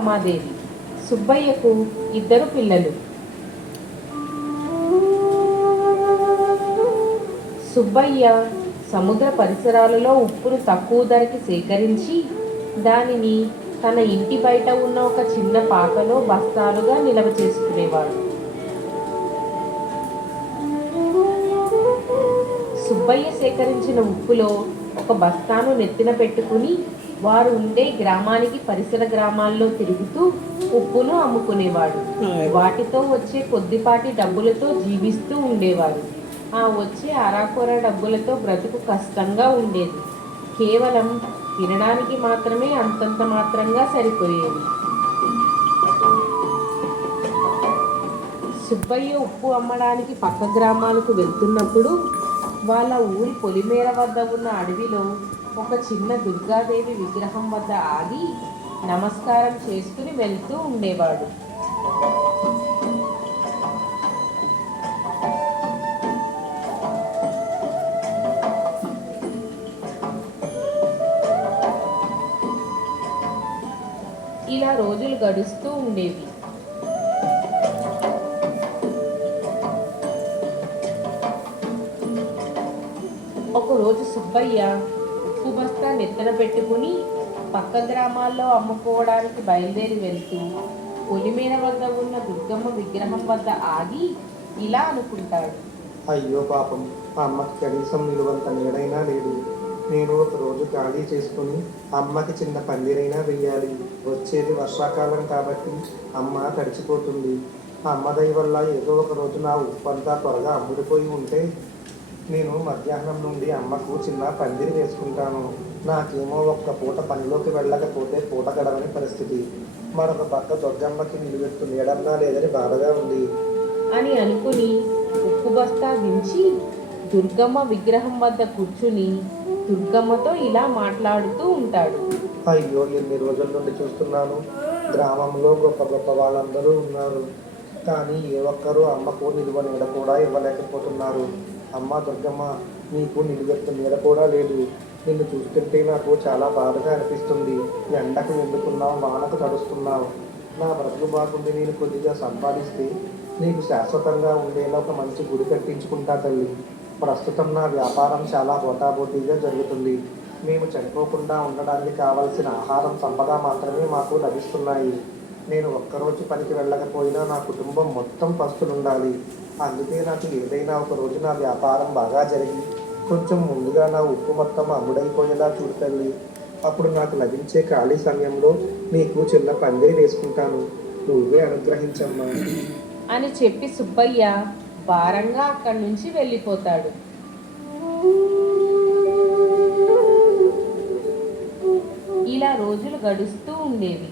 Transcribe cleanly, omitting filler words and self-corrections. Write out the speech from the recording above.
ఉమాదేవి. సుబ్బయ్యకు ఇద్దరు పిల్లలు. సుబ్బయ్య సముద్ర పరిసరాలలో ఉప్పును తక్కువ ధరకి సేకరించి దానిని తన ఇంటి బయట ఉన్న ఒక చిన్న పాకలో బస్తాలుగా నిల్వ చేసుకునేవాడు. సుబ్బయ్య సేకరించిన ఉప్పులో ఒక బస్తాను నెత్తిన పెట్టుకుని వారు ఉండే గ్రామానికి పరిసర గ్రామాల్లో తిరుగుతూ ఉప్పును అమ్ముకునేవాడు. వాటితో వచ్చే కొద్దిపాటి డబ్బులతో జీవిస్తూ ఉండేవాడు. ఆ వచ్చే అరాకొర డబ్బులతో బ్రతుకు కష్టంగా ఉండేది. కేవలం తినడానికి మాత్రమే అంతంత మాత్రంగా సరిపోయేది. సుబ్బయ్య ఉప్పు అమ్మడానికి పక్క గ్రామాలకు వెళ్తున్నప్పుడు వాళ్ళ ఊరి పొలిమేర వద్ద ఉన్న అడవిలో ఒక చిన్న దుర్గాదేవి విగ్రహం వద్ద ఆగి నమస్కారం చేసుకుని వెళ్తూ ఉండేవాడు. ఇలా రోజులు గడుస్తూ ఉండేవి. ఒకరోజు సుబ్బయ్య ఉప్పు బస్తా నెత్తన పెట్టుకుని పక్క గ్రామాల్లో అమ్ముకోవడానికి బయలుదేరి వెళ్తూ పొలిమేర వద్ద ఉన్న దుర్గమ్మ విగ్రహం వద్ద ఆగి ఇలా అనుకుంటాడు. అయ్యో పాపం, ఆ అమ్మకి కనీసం నిలువంత నీడైనా లేదు. నేను ఒక రోజు ఖాళీ చేసుకుని అమ్మకి చిన్న పందిరైనా వెయ్యాలి. వచ్చేది వర్షాకాలం కాబట్టి అమ్మ తడిచిపోతుంది. అమ్మ దయ వల్ల ఏదో ఒక రోజు నా ఉప్పంతా త్వరగా అమ్ముడిపోయి ఉంటే నేను మధ్యాహ్నం నుండి అమ్మకు చిన్న పందిరి వేసుకుంటాను. నాకేమో ఒక్క పూట పనిలోకి వెళ్ళకపోతే పూట గడవని పరిస్థితి. మరొక పక్క దుర్గమ్మకి నిలువెత్తు నీడన్నా లేదని బాధగా ఉంది అని అనుకుని ఉప్పు బస్తా దించి దుర్గమ్మ విగ్రహం వద్ద కూర్చుని దుర్గమ్మతో ఇలా మాట్లాడుతూ ఉంటాడు. అయ్యో, ఎన్ని రోజుల నుండి చూస్తున్నాను. గ్రామంలో గొప్ప గొప్ప వాళ్ళందరూ ఉన్నారు, కానీ ఏ ఒక్కరూ అమ్మకు నిలువ నీడ కూడా ఇవ్వలేకపోతున్నారు. అమ్మ దుర్గమ్మ, నీకు నిలువెత్తు నీడ కూడా లేదు. నిన్ను చూస్తుంటే నాకు చాలా బాధగా అనిపిస్తుంది. ఎండకు ఎండుతున్నావు, వానకు తడుస్తున్నావు. నా బ్రతుకు బాగుండి నేను కొద్దిగా సంపాదిస్తే నీకు శాశ్వతంగా ఉండేలా ఒక మంచి గుడి కట్టించుకుంటా తల్లి. ప్రస్తుతం నా వ్యాపారం చాలా పోటాపోటీగా జరుగుతుంది. మేము చనిపోకుండా ఉండడానికి కావలసిన ఆహారం సంపద మాత్రమే మాకు లభిస్తున్నాయి. నేను ఒక్కరోజు పనికి వెళ్ళకపోయినా నా కుటుంబం మొత్తం పస్తులుండాలి. అందుకే నాకు ఏదైనా ఒక రోజు నా వ్యాపారం బాగా జరిగి కొంచెం ముందుగా నా ఉప్పు మొత్తం అమ్ముడైపోయేలా చూడు తల్లి. అప్పుడు నాకు లభించే ఖాళీ సమయంలో నీకు చిన్న పందిరి వేసుకుంటాను. నువ్వే అనుగ్రహించమ్మా అని చెప్పి సుబ్బయ్య భారంగా అక్కడి నుంచి వెళ్ళిపోతాడు. ఇలా రోజులు గడుస్తూ ఉండేవి.